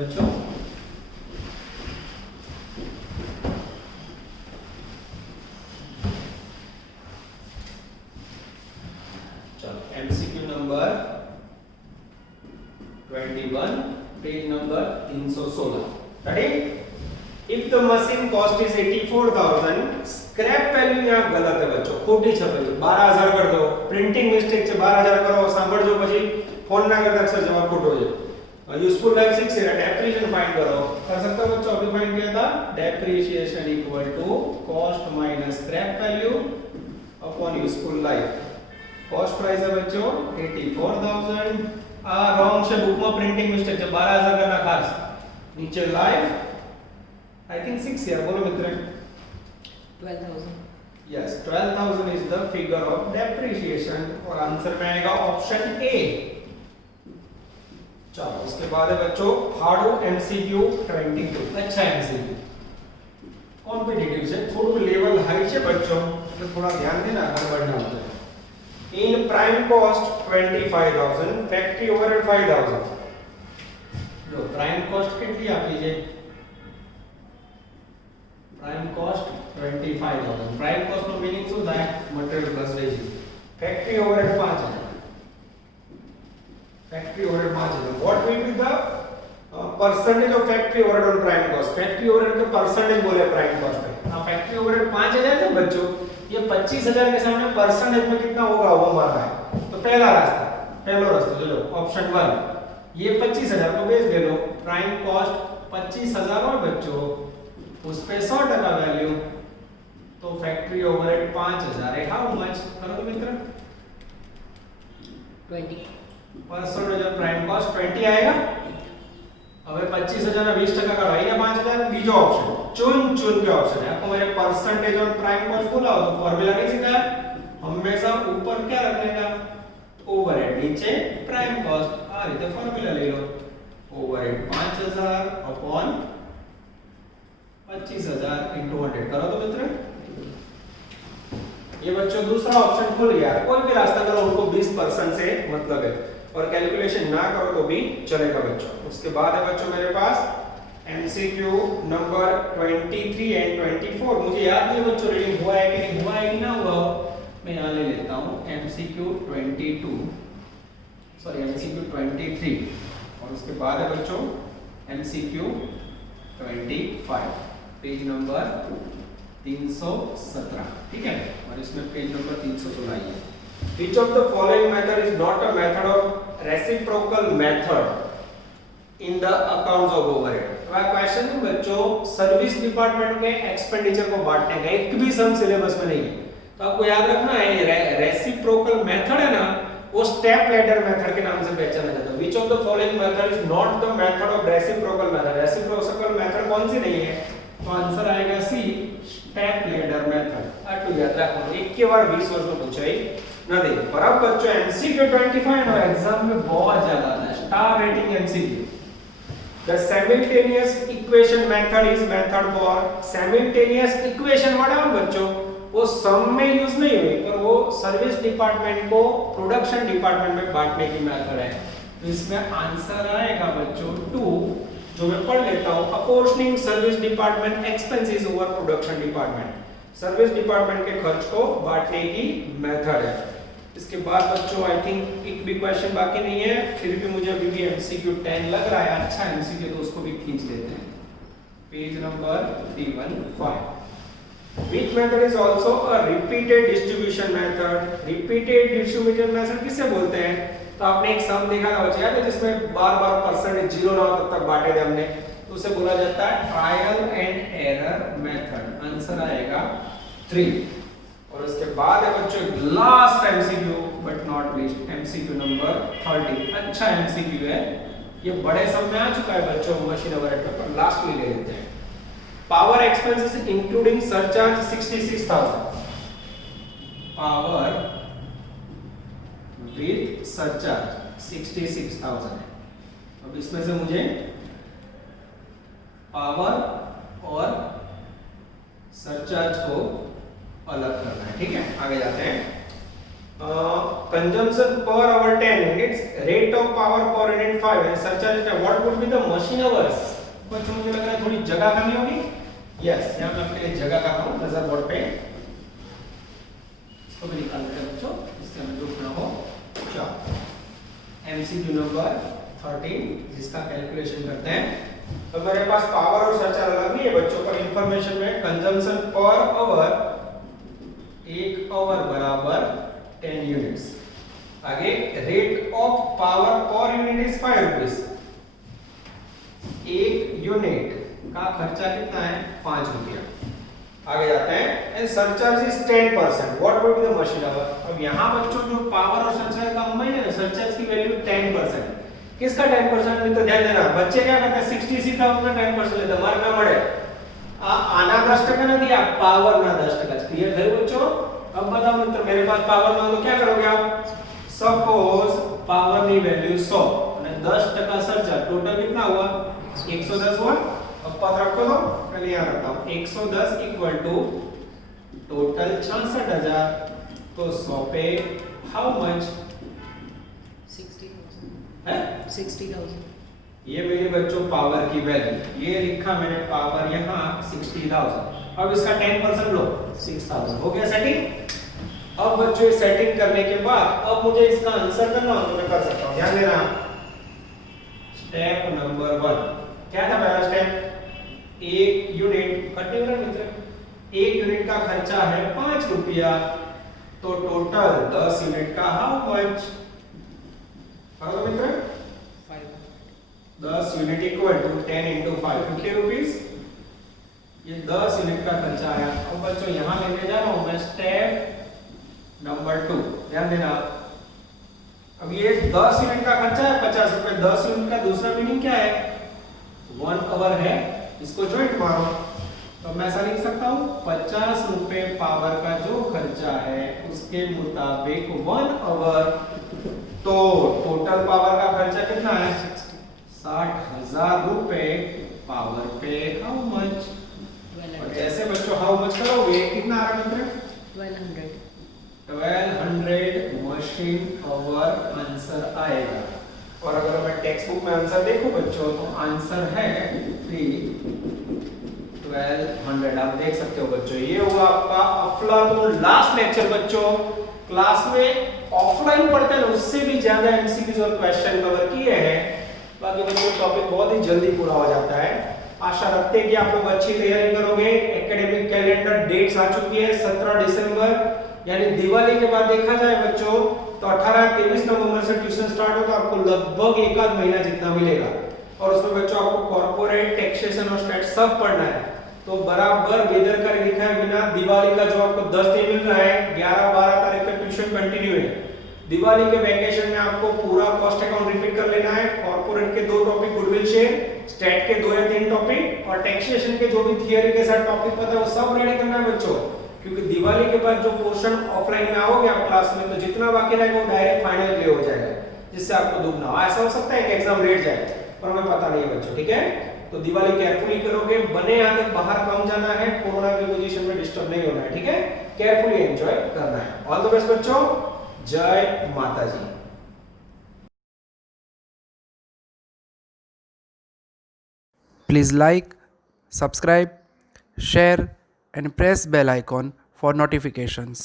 बच्चों? चलो MCQ number 21 page number 316 ready. If the machine cost is 84,000 scrap value यहाँ गलत है बच्चों, खोटी छपेली 12,000 कर दो, प्रिंटिंग मिस्टेक છે 12,000 કરો સાંભળજો પછી ફોન ના કરતા અક્ષર જવાબ ખોટો છે। यूजफुल लाइफ 6 है, डेप्रिसिएशन फाइंड करो, कर सकते हो बच्चों? अभी फाइंड किया था depreciation equal to cost minus scrap value upon useful life. Cost price है बच्चों 84,000, आ रॉन्ग છે बुक में प्रिंटिंग मिस्टेक છે 12,000 करना खास, नीचे लाइफ आई थिंक 6 है, बोलो मित्र। 12,000. Yes 12,000 is the figure of depreciation और आंसर में आएगा ऑप्शन ए। चलो उसके बाद है बच्चों हार्डो एमसीक्यू 22। अच्छा एमसीक्यू कॉम्पिटिटिव से थोड़ा लेवल हाई है बच्चों, तो थोड़ा ध्यान देना गड़बड़ ना हो। In prime cost 25,000 factory overhead 5,000। लो प्राइम कॉस्ट कितनी आपकी है? Prime cost 25,000। प्राइम कॉस्ट નો मीनिंग શું થાય? Material plus wages. Factory overhead 5,000। Factory overhead 5,000। What will be the percentage of factory overhead on prime cost? Factory overhead के परसेंटेज बोले प्राइम कॉस्ट पे। हां फैक्ट्री ओवरहेड 5,000 है बच्चों, ये 25,000 के सामने परसेंटेज में कितना होगा वो माना है। तो पहला रास्ता, पहला रास्ता ले लो ऑप्शन 1, ये 25,000 को बेच दे लो, प्राइम कॉस्ट 25,000 और बच्चों उस पे 100% वैल्यू, तो फैक्ट्री ओवरहेड 5,000 है। हाउ मच करो तो मित्र? 20. परसेंटेज ऑफ प्राइम कॉस्ट 20 आएगा। હવે 25,000 ના 20% કાઢો, અહીંયા 5,000 બીજો ऑप्शन चुन के ऑप्शन है। आपको मेरे परसेंटेज ऑन प्राइम कॉस्ट बोला हो तो फार्मूला नहीं सिखाया, हमेशा ऊपर क्या रखने का? ओवरहेड, नीचे प्राइम कॉस्ट। आ રીતે फार्मूला ले लो, ओवरहेड 5,000 अपॉन 25,000 into 100 करो तो मित्र। ये बच्चों दूसरा ऑप्शन खुल गया, कोई भी रास्ता करो उनको 20% से मतलब है, और कैलकुलेशन ना करो तो भी चलेगा बच्चों। उसके बाद है बच्चों मेरे पास एमसीक्यू नंबर 23 एंड 24। मुझे याद नहीं बच्चों रीडिंग हुआ है कि नहीं हुआ है कि ना हुआ हो, मैं यहाँ ले लेता हूँ एमसीक्यू 23 और उसके बाद है बच्चों एमसीक्यू 25 पेज नंबर 317, ठीक है। और इसमें पेज नंबर 316 है। Which of the following method is not a method of reciprocal method in the accounts of overhead? तो क्वेश्चन है बच्चों सर्विस डिपार्टमेंट के एक्सपेंडिचर को बांटने का, एक भी सम सिलेबस में नहीं है, तो आपको याद रखना है रेसिप्रोकल मेथड है ना, वो स्टेप लैडर मेथड के नाम से पहचाना जाता है। Which of the following method is not the method of reciprocal method? Reciprocal method कौन सी नहीं है? तो आंसर आएगा सी, स्टेप लैडर मेथड। आटू याद रखो, एक के बार 20 वर्ष में पूछा ही नहीं। पर अब बच्चों एमसीक्यू 25 ना एग्जाम में बहुत ज्यादा आता है, star rating MCQ. The simultaneous equation method is method for simultaneous equation. What बच्चों वो सम में यूज नहीं हुई, पर वो सर्विस डिपार्टमेंट को प्रोडक्शन डिपार्टमेंट में बांटने की मेथड है। तो इसमें आंसर आएगा बच्चों 2, जो मैं पढ़ लेता हूं, apportioning service department expenses over production department. Service department के खर्च को बांटने की मेथड है। इसके बाद बच्चों आई थिंक एक भी क्वेश्चन बाकी नहीं है, फिर भी मुझे अभी भी एमसीक्यू 10 लग रहा है अच्छा एमसीक्यू, तो उसको भी खींच लेते हैं। Page number 315। Which method is also a repeated distribution method? Repeated distribution method किसे बोलते हैं? तो आपने एक सम देखा था बच्चे याद है, जिसमें बार-बार परसेंटेज 0 ना हो तब तक बांटे थे हमने, तो उसे बोला जाता है trial and error method. Answer आएगा 3। और उसके बाद है बच्चों last MCQ but not least, MCQ number 30। अच्छा एमसीक्यू है, ये बड़े सम में आ चुका है बच्चों मशीन ओवरहेड पे, पर लास्ट में ले लेते हैं। Power expenses including surcharge 66,000। Power with surcharge 66,000 है। अब इसमें से मुझे पावर और सरचार्ज को अलग करना है, ठीक है। आगे जाते हैं। consumption per hour 10 units, rate of power per unit 5 and surcharge है. What would be the machine hours? बच्चों मुझे लग रहा है थोड़ी जगह करनी होगी. यस, यहाँ मैं आपके लिए जगह कर रहा हूँ नजर बोर्ड पे. इसको भी निकाल लेते हैं बच्चों, इससे हमें दुख ना हो. चलो, MCQ नंबर 13 जिसका कैलकुलेशन करते हैं. तो मेरे पास पावर और सरचार्ज अलग नहीं है बच्चों, पर इंफॉर्मेशन में कंजम्पशन पर आवर 1 आवर बराबर 10 यूनिट्स. आगे rate of power per unit is 5 rupees. 1 unit का खर्चा कितना है? 5 रुपया. आगे जाते हैं. And surcharge is 10%. What would be the machine our? अब यहां बच्चों जो पावर और सरचार्ज का कंबाइन है ना, सरचार्ज की वैल्यू 10%. किसका 10% में? तो ध्यान देना, बच्चे क्या करते हैं 60,000 का 10% लेते हैं. मार ना मरे आना 10% ना दिया, पावर ना 10%. क्लियर है बच्चों? अब बताओ मित्र, मेरे पास पावर ना हो तो क्या करोगे आप? सपोज पावर की वैल्यू 100 અને 10% सरचार्ज, टोटल कितना हुआ? 110 हुआ. अब पद रखो तो पहले यहां रखता हूं. 110 इक्वल टू टोटल 66,000. तो 100 पे हाउ मच? 60,000. है 60,000. ये मेरे बच्चों पावर की वैल्यू, ये लिखा मैंने पावर यहाँ 60,000. अब इसका 10% लो, 6,000. हो गया सेटिंग. अब बच्चों ये सेटिंग करने के बाद अब मुझे इसका आंसर करना हो तो मैं कर सकता हूँ. ध्यान देना, स्टेप नंबर 1 क्या था? पहला स्टेप 1 यूनिट कटिंग कर मित्र. 1 यूनिट का खर्चा है 5 रुपया. तो टोटल 10 यूनिट का हाउ मच? करो मित्र. 10 unit equal to 10 into 5 50 rupees. ये 10 यूनिट का खर्चा आया. अब बच्चों यहाँ लेने जा रहा हूँ मैं स्टेप नंबर 2. ध्यान देना, अब ये 10 यूनिट का खर्चा है 50 रुपए. 10 यूनिट का दूसरा मीनिंग क्या है? 1 आवर है. इसको जॉइंट मारो तो मैं ऐसा लिख सकता हूँ 50 रुपए पावर का जो खर्चा है उसके मुताबिक 1 आवर. तो टोटल पावर का खर्चा कितना है? 60,000 रुपए पावर पे. How much? और जैसे बच्चों हाउ मच करोगे कितना आ रहा है मित्र? 1200. 1200 मशीन आवर आंसर आएगा. और अगर मैं टेक्स्ट बुक में आंसर देखूं बच्चों तो आंसर है 1200. आप देख सकते हो बच्चों, ये हुआ आपका अफलातून लास्ट लेक्चर. बच्चों क्लास में ऑफलाइन पढ़ते हैं उससे भी ज्यादा एमसीक्यूज और क्वेश्चन कवर किए हैं. बाकी बच्चों टॉपिक बहुत ही जल्दी पूरा हो जाता है. आशा रखते हैं कि आप लोग अच्छी तैयारी करोगे. एकेडमिक कैलेंडर डेट्स आ चुकी है 17 दिसंबर यानी दिवाली के बाद देखा जाए बच्चों तो 18-23 नवंबर से ट्यूशन स्टार्ट होगा. आपको लगभग एक आध महीना जितना मिलेगा. और उसमें बच्चों आपको कॉर्पोरेट टैक्सेशन और स्टेट सब पढ़ना है. तो बराबर बेदरकारी दिखाए बिना दिवाली का जो आपको 10 दिन मिल रहा है 11-12 तारीख तक ट्यूशन कंटिन्यू है. दिवाली के वैकेशन में आपको पूरा कॉस्ट अकाउंट रिपीट कर लेना है. कॉर्पोरेट के 2 टॉपिक, गुडविल शेयर, स्टेट के 2 या 3 टॉपिक और टैक्सेशन के जो भी थियरी के साथ टॉपिक पता है वो सब रेडी करना है बच्चों. क्योंकि दिवाली के बाद जो पोर्शन ऑफलाइन में आओगे आप क्लास में तो जितना बाकी रहेगा वो डायरेक्ट फाइनल क्लियर हो जाएगा, जिससे आपको दुख ना हो. ऐसा हो सकता है कि एग्जाम लेट जाए पर हमें पता नहीं है बच्चों. ठीक है, तो दिवाली केयरफुली करोगे. बने यहाँ तक बाहर कम जाना है, कोरोना की पोजीशन में डिस्टर्ब नहीं होना है. ठीक है, केयरफुली एंजॉय करना है. ऑल द बेस्ट बच्चों. जय माता जी. Please like, subscribe, share and press bell icon for notifications.